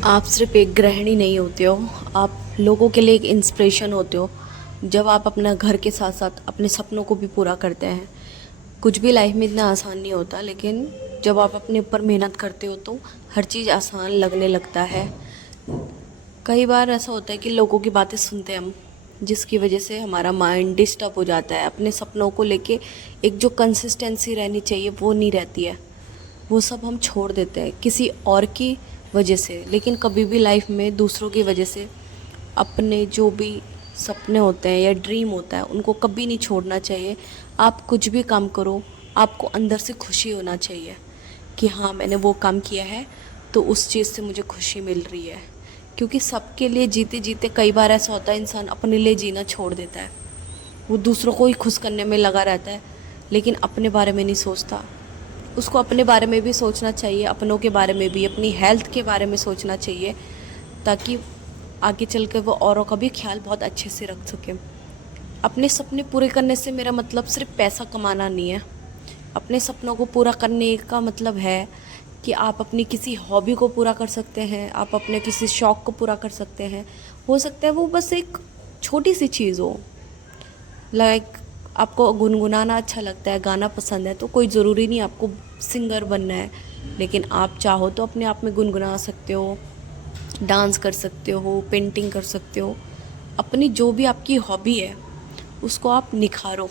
आप सिर्फ एक गृहिणी नहीं होते हो, आप लोगों के लिए एक इंस्पिरेशन होते हो। जब आप अपना घर के साथ साथ अपने सपनों को भी पूरा करते हैं। कुछ भी लाइफ में इतना आसान नहीं होता, लेकिन जब आप अपने ऊपर मेहनत करते हो तो हर चीज़ आसान लगने लगता है। कई बार ऐसा होता है कि लोगों की बातें सुनते हैं हम, जिसकी वजह से हमारा माइंड डिस्टर्ब हो जाता है। अपने सपनों को लेके एक जो कंसिस्टेंसी रहनी चाहिए वो नहीं रहती है। वो सब हम छोड़ देते हैं किसी और की वजह से। लेकिन कभी भी लाइफ में दूसरों की वजह से अपने जो भी सपने होते हैं या ड्रीम होता है उनको कभी नहीं छोड़ना चाहिए। आप कुछ भी काम करो, आपको अंदर से खुशी होना चाहिए कि हाँ, मैंने वो काम किया है तो उस चीज़ से मुझे खुशी मिल रही है। क्योंकि सबके लिए जीते जीते कई बार ऐसा होता है इंसान अपने लिए जीना छोड़ देता है। वो दूसरों को ही खुश करने में लगा रहता है, लेकिन अपने बारे में नहीं सोचता। उसको अपने बारे में भी सोचना चाहिए, अपनों के बारे में भी, अपनी हेल्थ के बारे में सोचना चाहिए, ताकि आगे चल कर वो औरों का भी ख्याल बहुत अच्छे से रख सके। अपने सपने पूरे करने से मेरा मतलब सिर्फ पैसा कमाना नहीं है। अपने सपनों को पूरा करने का मतलब है कि आप अपनी किसी हॉबी को पूरा कर सकते हैं, आप अपने किसी शौक़ को पूरा कर सकते हैं। हो सकता है वो बस एक छोटी सी चीज़ हो, लाइक आपको गुनगुनाना अच्छा लगता है, गाना पसंद है, तो कोई ज़रूरी नहीं आपको सिंगर बनना है। लेकिन आप चाहो तो अपने आप में गुनगुना सकते हो, डांस कर सकते हो, पेंटिंग कर सकते हो। अपनी जो भी आपकी हॉबी है उसको आप निखारो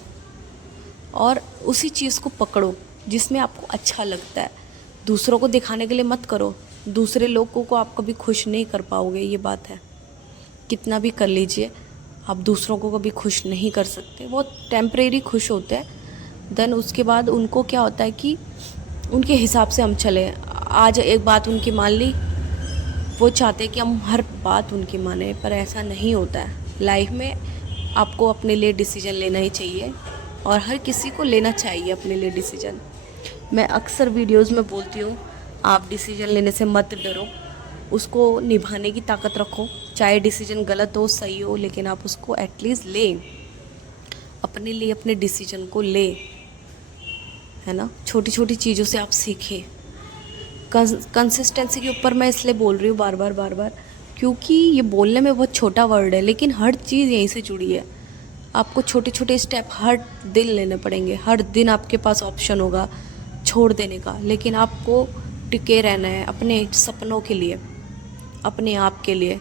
और उसी चीज़ को पकड़ो जिसमें आपको अच्छा लगता है। दूसरों को दिखाने के लिए मत करो। दूसरे लोगों को आप कभी खुश नहीं कर पाओगे, ये बात है। कितना भी कर लीजिए, आप दूसरों को कभी खुश नहीं कर सकते। वो टेम्परेरी खुश होते हैं, देन उसके बाद उनको क्या होता है कि उनके हिसाब से हम चले। आज एक बात उनकी मान ली, वो चाहते हैं कि हम हर बात उनकी माने, पर ऐसा नहीं होता है। लाइफ में आपको अपने लिए डिसीजन लेना ही चाहिए और हर किसी को लेना चाहिए अपने लिए डिसीजन। मैं अक्सर वीडियोस में बोलती हूँ, आप डिसीजन लेने से मत डरो, उसको निभाने की ताकत रखो। चाहे डिसीजन गलत हो सही हो, लेकिन आप उसको एटलीस्ट लें, अपने लिए अपने डिसीजन को ले, है ना। छोटी छोटी चीज़ों से आप सीखें। कंसिस्टेंसी के ऊपर मैं इसलिए बोल रही हूँ बार बार, क्योंकि ये बोलने में बहुत छोटा वर्ड है, लेकिन हर चीज़ यहीं से जुड़ी है। आपको छोटे छोटे स्टेप हर दिन लेने पड़ेंगे। हर दिन आपके पास ऑप्शन होगा छोड़ देने का, लेकिन आपको टिके रहना है अपने सपनों के लिए, अपने आप के लिए।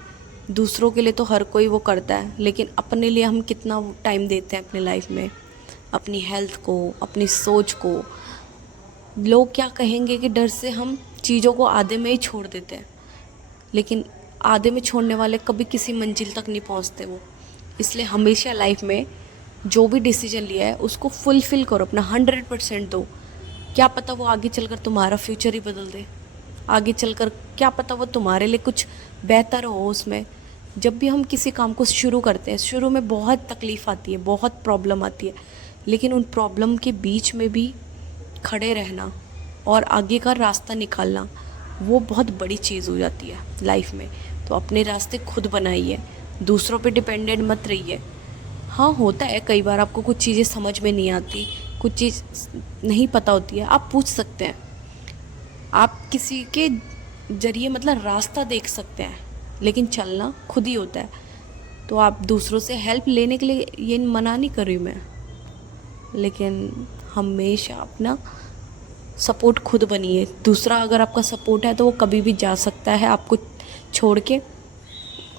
दूसरों के लिए तो हर कोई वो करता है, लेकिन अपने लिए हम कितना टाइम देते हैं अपने लाइफ में, अपनी हेल्थ को, अपनी सोच को। लोग क्या कहेंगे कि डर से हम चीज़ों को आधे में ही छोड़ देते हैं, लेकिन आधे में छोड़ने वाले कभी किसी मंजिल तक नहीं पहुंचते वो। इसलिए हमेशा लाइफ में जो भी डिसीजन लिया है उसको फुलफ़िल करो, अपना 100% दो। क्या पता वो आगे चलकर तुम्हारा फ्यूचर ही बदल दे। आगे चलकर क्या पता वो तुम्हारे लिए कुछ बेहतर हो उसमें। जब भी हम किसी काम को शुरू करते हैं, शुरू में बहुत तकलीफ़ आती है, बहुत प्रॉब्लम आती है, लेकिन उन प्रॉब्लम के बीच में भी खड़े रहना और आगे का रास्ता निकालना, वो बहुत बड़ी चीज़ हो जाती है लाइफ में। तो अपने रास्ते खुद बनाइए, दूसरों पे डिपेंडेंट मत रहिए। हाँ, होता है कई बार आपको कुछ चीज़ें समझ में नहीं आती, कुछ चीज़ नहीं पता होती है, आप पूछ सकते हैं। आप किसी के ज़रिए मतलब रास्ता देख सकते हैं, लेकिन चलना खुद ही होता है। तो आप दूसरों से हेल्प लेने के लिए ये मना नहीं कर रही हूँ मैं, लेकिन हमेशा अपना सपोर्ट खुद बनिए। दूसरा अगर आपका सपोर्ट है तो वो कभी भी जा सकता है आपको छोड़ के,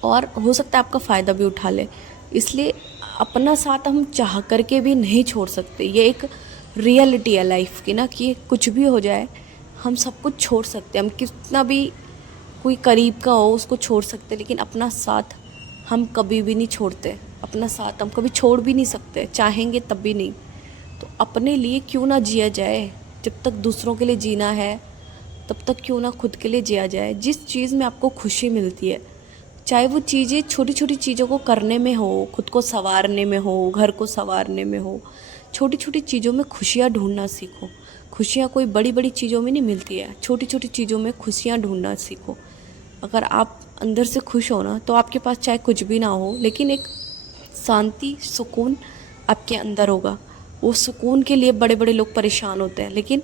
और हो सकता है आपका फ़ायदा भी उठा ले। इसलिए अपना साथ हम चाह करके भी नहीं छोड़ सकते। ये एक रियलिटी है लाइफ की ना, कि कुछ भी हो जाए हम सब कुछ छोड़ सकते हैं। हम कितना भी कोई करीब का हो उसको छोड़ सकते, लेकिन अपना साथ हम कभी भी नहीं छोड़ते। अपना साथ हम कभी छोड़ भी नहीं सकते, चाहेंगे तब भी नहीं। तो अपने लिए क्यों ना जिया जाए। जब तक दूसरों के लिए जीना है तब तक क्यों ना खुद के लिए जिया जाए। जिस चीज़ में आपको खुशी मिलती है, चाहे वो चीज़ें छोटी छोटी चीज़ों को करने में हो, खुद को संवारने में हो, घर को संवारने में हो, छोटी छोटी चीज़ों में खुशियाँ ढूंढना सीखो। खुशियाँ कोई बड़ी बड़ी चीज़ों में नहीं मिलती है, छोटी छोटी चीज़ों में खुशियाँ ढूंढना सीखो। अगर आप अंदर से खुश हो ना, तो आपके पास चाहे कुछ भी ना हो, लेकिन एक शांति, सुकून आपके अंदर होगा। वो सुकून के लिए बड़े बड़े लोग परेशान होते हैं, लेकिन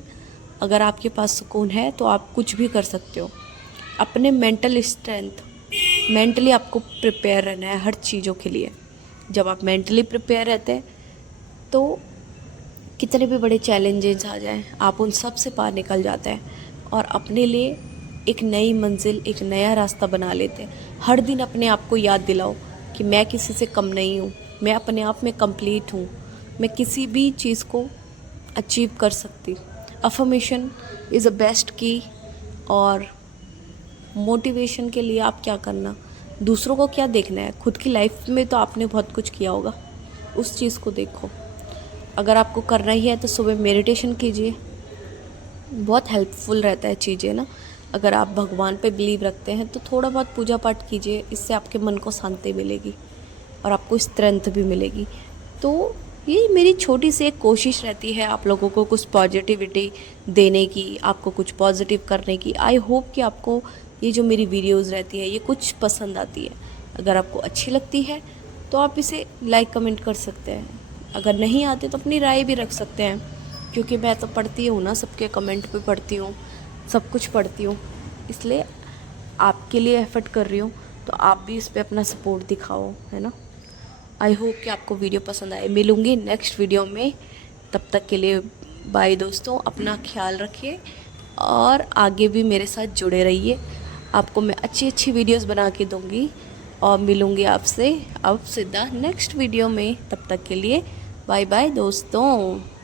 अगर आपके पास सुकून है तो आप कुछ भी कर सकते हो। अपने मेंटल स्ट्रेंथ, मेंटली आपको प्रिपेयर रहना है हर चीज़ों के लिए। जब आप मेंटली प्रिपेयर रहते हैं तो कितने भी बड़े चैलेंजेस आ जाएं, आप उन सब से पार निकल जाते हैं और अपने लिए एक नई मंजिल, एक नया रास्ता बना लेते हैं। हर दिन अपने आप को याद दिलाओ कि मैं किसी से कम नहीं हूँ, मैं अपने आप में कंप्लीट हूँ, मैं किसी भी चीज़ को अचीव कर सकती। अफर्मेशन इज़ अ बेस्ट की। और मोटिवेशन के लिए आप क्या करना, दूसरों को क्या देखना है, खुद की लाइफ में तो आपने बहुत कुछ किया होगा, उस चीज़ को देखो। अगर आपको करना ही है तो सुबह मेडिटेशन कीजिए, बहुत हेल्पफुल रहता है चीज़ें ना। अगर आप भगवान पे बिलीव रखते हैं तो थोड़ा बहुत पूजा पाठ कीजिए, इससे आपके मन को शांति मिलेगी और आपको स्ट्रेंथ भी मिलेगी। तो ये मेरी छोटी सी एक कोशिश रहती है आप लोगों को कुछ पॉजिटिविटी देने की, आपको कुछ पॉजिटिव करने की। आई होप कि आपको ये जो मेरी वीडियोज़ रहती है ये कुछ पसंद आती है। अगर आपको अच्छी लगती है तो आप इसे लाइक कमेंट कर सकते हैं, अगर नहीं आते तो अपनी राय भी रख सकते हैं, क्योंकि मैं तो पढ़ती हूँ ना, सबके कमेंट भी पढ़ती हूँ, सब कुछ पढ़ती हूँ, इसलिए आपके लिए एफर्ट कर रही हूँ। तो आप भी इस पे अपना सपोर्ट दिखाओ, है ना। आई होप कि आपको वीडियो पसंद आए। मिलूँगी नेक्स्ट वीडियो में, तब तक के लिए बाय दोस्तों, अपना ख्याल रखिए और आगे भी मेरे साथ जुड़े रहिए। आपको मैं अच्छी अच्छी वीडियोस बना के दूँगी और मिलूँगी आपसे अब सीधा नेक्स्ट वीडियो में। तब तक के लिए बाय बाय दोस्तों।